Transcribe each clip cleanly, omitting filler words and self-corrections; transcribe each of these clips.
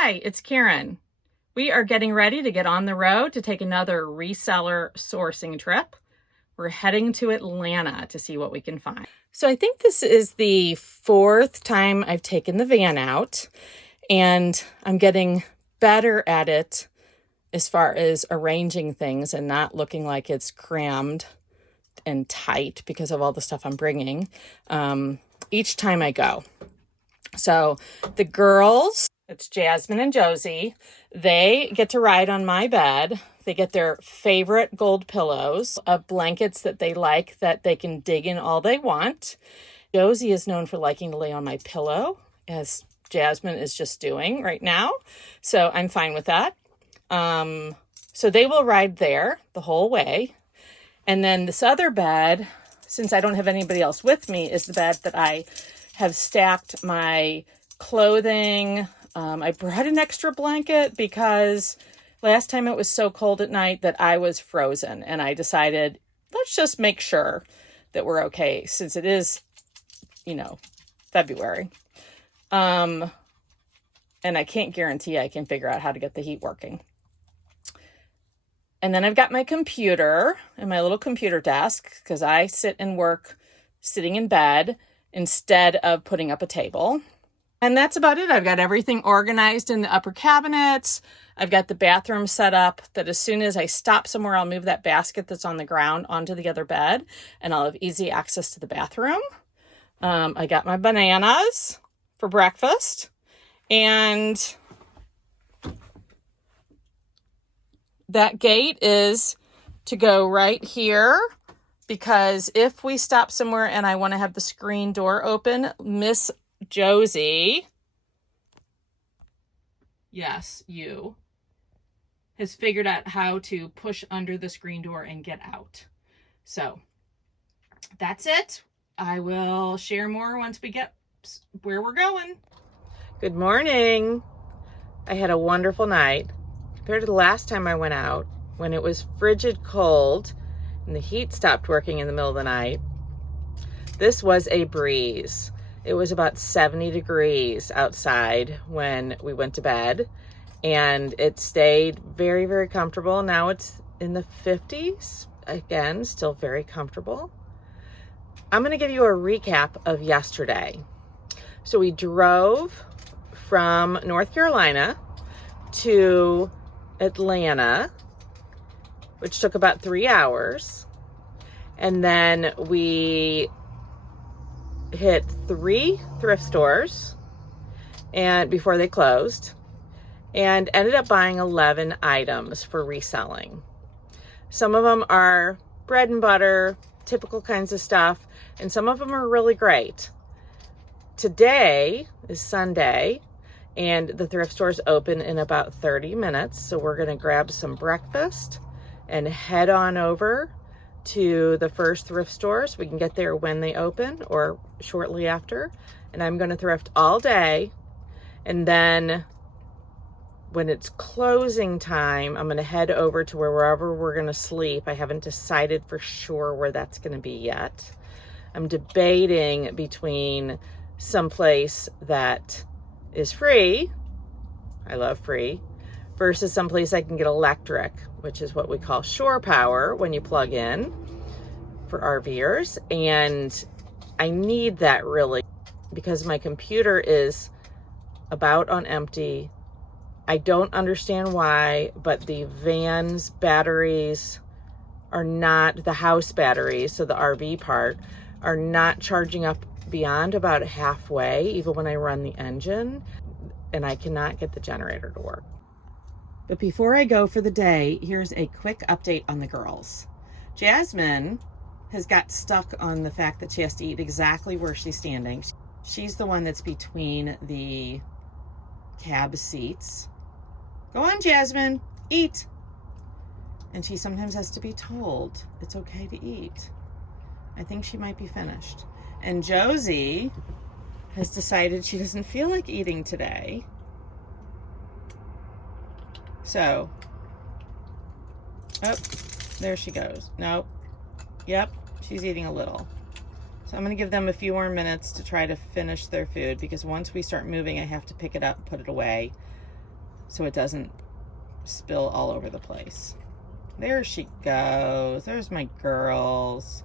Hi, it's Karen. We are getting ready to get on the road to take another reseller sourcing trip. We're heading to Atlanta to see what we can find. So I think this is the fourth time I've taken the van out, and I'm getting better at it as far as arranging things and not looking like it's crammed and tight because of all the stuff I'm bringing each time I go. So the girls, it's Jasmine and Josie, they get to ride on my bed. They get their favorite gold pillows, blankets that they like that they can dig in all they want. Josie is known for liking to lay on my pillow, as Jasmine is just doing right now. So I'm fine with that. So they will ride there the whole way. And then this other bed, since I don't have anybody else with me, is the bed that I have stacked my clothing. I brought an extra blanket because last time it was so cold at night that I was frozen, and I decided, let's just make sure that we're okay since it is, February. And I can't guarantee I can figure out how to get the heat working. And then I've got my computer and my little computer desk because I sit and work sitting in bed instead of putting up a table. And that's about it. I've got everything organized in the upper cabinets. I've got the bathroom set up that as soon as I stop somewhere, I'll move that basket that's on the ground onto the other bed, and I'll have easy access to the bathroom. I got my bananas for breakfast, and that gate is to go right here, because if we stop somewhere and I want to have the screen door open, Miss Josie, yes, you, has figured out how to push under the screen door and get out. So that's it. I will share more once we get where we're going. Good morning. I had a wonderful night. Compared to the last time I went out, when it was frigid cold and the heat stopped working in the middle of the night, this was a breeze. It was about 70 degrees outside when we went to bed, and it stayed very, very comfortable. Now it's in the 50s. Again, still very comfortable. I'm going to give you a recap of yesterday. So we drove from North Carolina to Atlanta, which took about 3 hours. And then we hit 3 thrift stores and before they closed, and ended up buying 11 items for reselling. Some of them are bread and butter, typical kinds of stuff, and some of them are really great. Today is Sunday, and the thrift store's open in about 30 minutes. So we're going to grab some breakfast and head on over to the first thrift store so we can get there when they open or shortly after. And I'm going to thrift all day. And then when it's closing time, I'm going to head over to wherever we're going to sleep. I haven't decided for sure where that's going to be yet. I'm debating between someplace that is free, I love free, versus someplace I can get electric, which is what we call shore power when you plug in for RVers. And I need that really because my computer is about on empty. I don't understand why, but the van's batteries are not, the house batteries, so the RV part, are not charging up beyond about halfway, even when I run the engine, and I cannot get the generator to work. But before I go for the day, here's a quick update on the girls. Jasmine has got stuck on the fact that she has to eat exactly where she's standing. She's the one that's between the cab seats. Go on, Jasmine, eat. And she sometimes has to be told it's okay to eat. I think she might be finished. And Josie has decided she doesn't feel like eating today. So, oh, there she goes. Nope. Yep, she's eating a little. So I'm going to give them a few more minutes to try to finish their food, because once we start moving, I have to pick it up and put it away. so it doesn't spill all over the place. There she goes. There's my girls.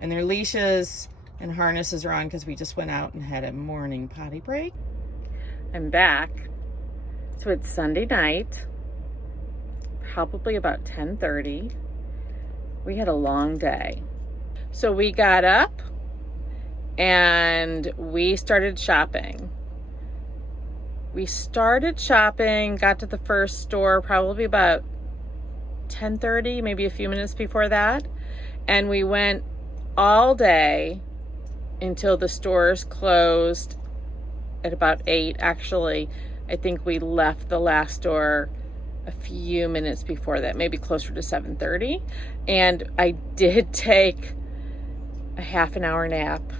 And their leashes and harnesses are on because we just went out and had a morning potty break. I'm back. So it's Sunday night, probably about 10:30. We had a long day. So we got up and we started shopping. Got to the first store probably about 10:30, maybe a few minutes before that. And we went all day until the stores closed at about 8. Actually, I think we left the last store a few minutes before that, maybe closer to 7:30. And I did take a half an hour nap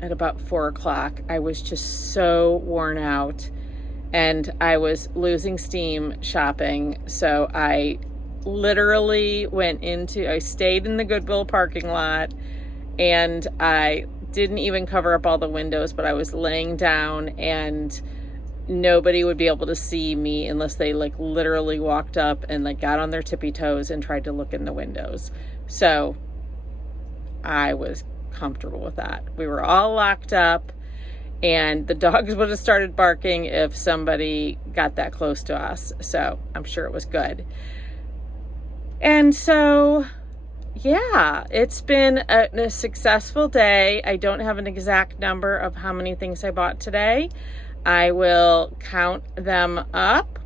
at about 4 o'clock. I was just so worn out and I was losing steam shopping. So I literally I stayed in the Goodwill parking lot, and I didn't even cover up all the windows, but I was laying down and nobody would be able to see me unless they literally walked up and got on their tippy toes and tried to look in the windows. So I was comfortable with that. We were all locked up and the dogs would have started barking if somebody got that close to us. So I'm sure it was good. And so, yeah, it's been a successful day. I don't have an exact number of how many things I bought today. I will count them up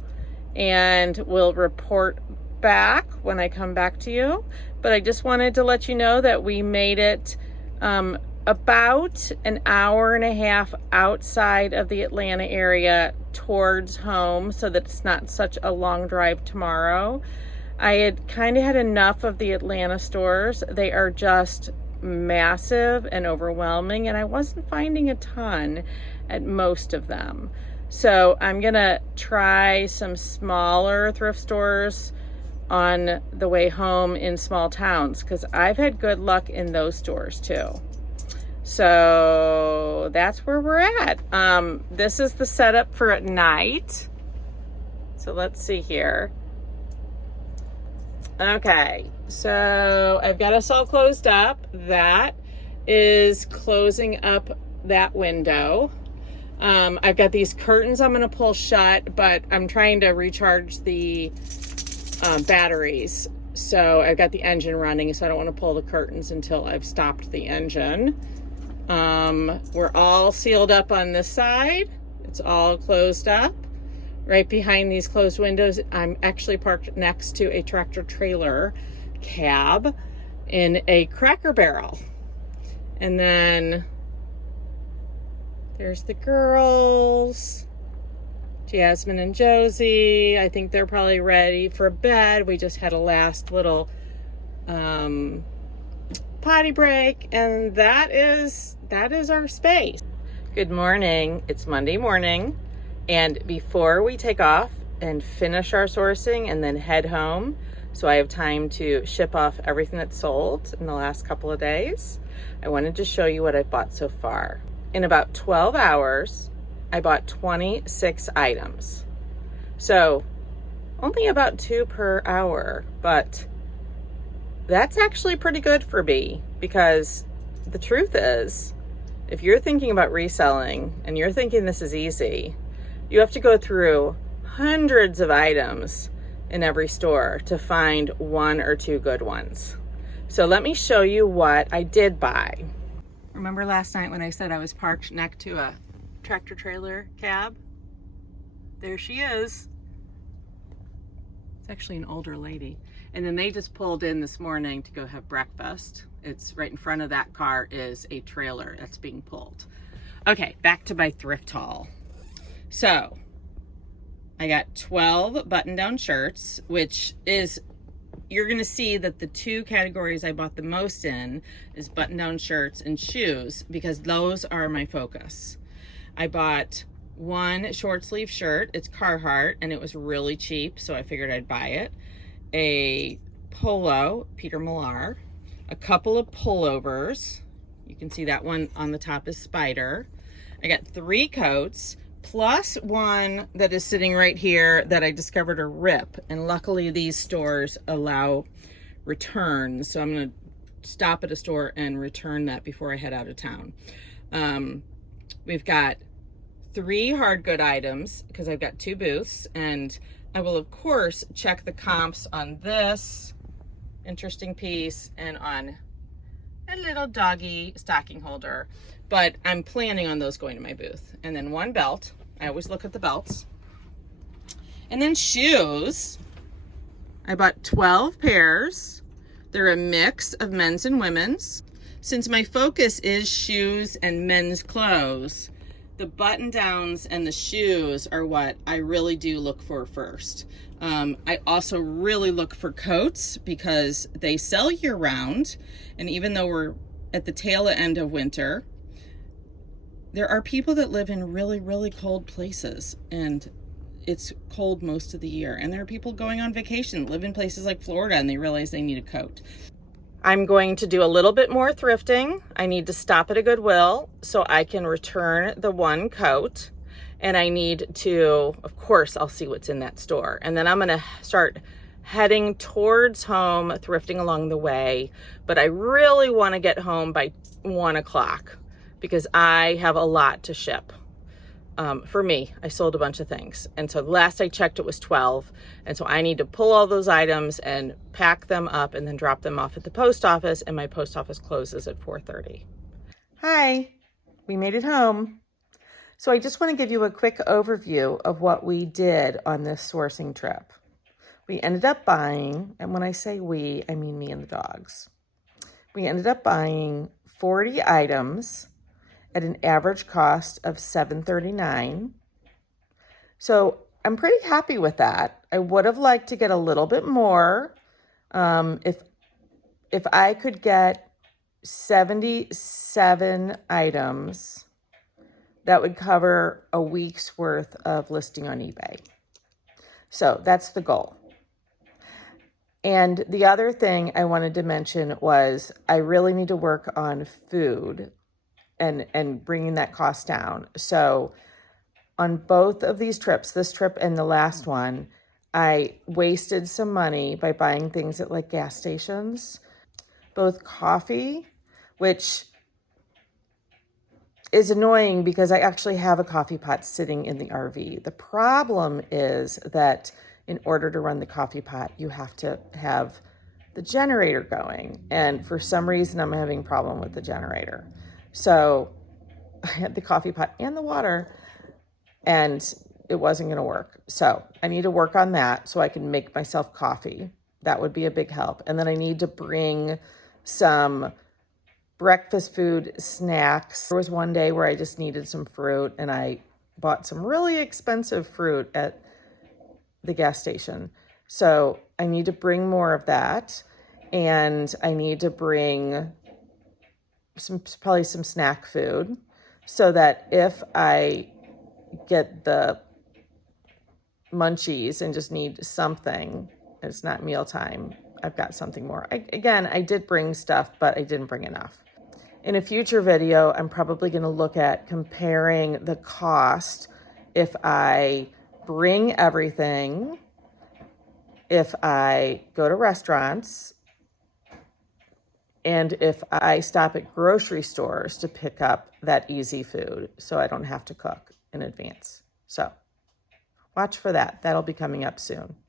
and will report back when I come back to you. But I just wanted to let you know that we made it about an hour and a half outside of the Atlanta area towards home so that it's not such a long drive tomorrow. I had kind of had enough of the Atlanta stores. They are just massive and overwhelming, and I wasn't finding a ton at most of them. So I'm gonna try some smaller thrift stores on the way home in small towns because I've had good luck in those stores too. So that's where we're at. This is the setup for at night. So let's see here. Okay, so I've got us all closed up. That is closing up that window. I've got these curtains I'm going to pull shut, but I'm trying to recharge the batteries. So I've got the engine running, so I don't want to pull the curtains until I've stopped the engine. We're all sealed up on this side. It's all closed up. Right behind these closed windows, I'm actually parked next to a tractor trailer cab in a Cracker Barrel. And then there's the girls, Jasmine and Josie. I think they're probably ready for bed. We just had a last little potty break, and that is our space. Good morning. It's Monday morning. And before we take off and finish our sourcing and then head home, so I have time to ship off everything that's sold in the last couple of days, I wanted to show you what I've bought so far. In about 12 hours, I bought 26 items. So only about 2 per hour, but that's actually pretty good for me because the truth is, if you're thinking about reselling and you're thinking this is easy, you have to go through hundreds of items in every store to find 1 or 2 good ones. So let me show you what I did buy. Remember last night when I said I was parked next to a tractor trailer cab? There she is. It's actually an older lady. And then they just pulled in this morning to go have breakfast. It's right in front of that car is a trailer that's being pulled. Okay, back to my thrift haul. So I got 12 button-down shirts, which is, you're going to see that the 2 categories I bought the most in is button-down shirts and shoes because those are my focus. I bought 1 short sleeve shirt. It's Carhartt and it was really cheap, so I figured I'd buy it. A polo, Peter Millar. A couple of pullovers. You can see that one on the top is Spider. I got 3 coats. plus one that is sitting right here that I discovered a rip. And luckily these stores allow returns. So I'm going to stop at a store and return that before I head out of town. We've got 3 hard good items because I've got 2 booths, and I will of course check the comps on this interesting piece and on a little doggy stocking holder, but I'm planning on those going to my booth. And then 1 belt. I always look at the belts. And then shoes. I bought 12 pairs. They're a mix of men's and women's. Since my focus is shoes and men's clothes, the button downs and the shoes are what I really do look for first. I also really look for coats because they sell year round. And even though we're at the tail end of winter, there are people that live in really, really cold places, and it's cold most of the year. And there are people going on vacation, live in places like Florida, and they realize they need a coat. I'm going to do a little bit more thrifting. I need to stop at a Goodwill so I can return the 1 coat. And I need to, of course, I'll see what's in that store. And then I'm gonna start heading towards home, thrifting along the way. But I really wanna get home by 1 o'clock because I have a lot to ship. For me, I sold a bunch of things. And so last I checked, it was 12. And so I need to pull all those items and pack them up and then drop them off at the post office. And my post office closes at 4:30. Hi, we made it home. So I just want to give you a quick overview of what we did on this sourcing trip. We ended up buying, and when I say we, I mean me and the dogs. We ended up buying 40 items at an average cost of $7.39. So I'm pretty happy with that. I would have liked to get a little bit more. If I could get 77 items, that would cover a week's worth of listing on eBay. So that's the goal. And the other thing I wanted to mention was I really need to work on food and bringing that cost down. So on both of these trips, this trip and the last one, I wasted some money by buying things at like gas stations, both coffee, which is annoying because I actually have a coffee pot sitting in the RV. The problem is that in order to run the coffee pot, you have to have the generator going. And for some reason, I'm having a problem with the generator. So I had the coffee pot and the water, and it wasn't going to work. So I need to work on that so I can make myself coffee. That would be a big help. And then I need to bring some breakfast food snacks. There was one day where I just needed some fruit, and I bought some really expensive fruit at the gas station. So I need to bring more of that, and I need to bring probably some snack food so that if I get the munchies and just need something, it's not mealtime, I've got something more. I did bring stuff, but I didn't bring enough. In a future video, I'm probably going to look at comparing the cost if I bring everything, if I go to restaurants, and if I stop at grocery stores to pick up that easy food so I don't have to cook in advance. So watch for that. That'll be coming up soon.